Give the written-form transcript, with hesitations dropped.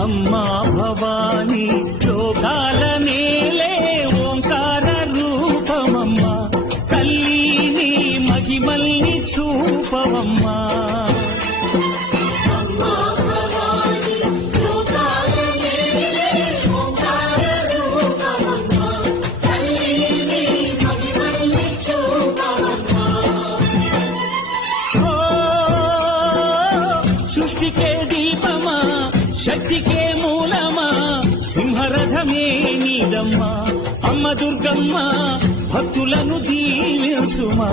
అమ్మా భవాని లోకాల నేలే ఓంకార రూపమమ్మా, తల్లిని మహిమల్ని చూపవమ్మా. సృష్టికే దీపమా, శక్తికే మూలమా, సింహరథమే నీదమ్మా. అమ్మ దుర్గమ్మ భక్తులను దీవించుమా.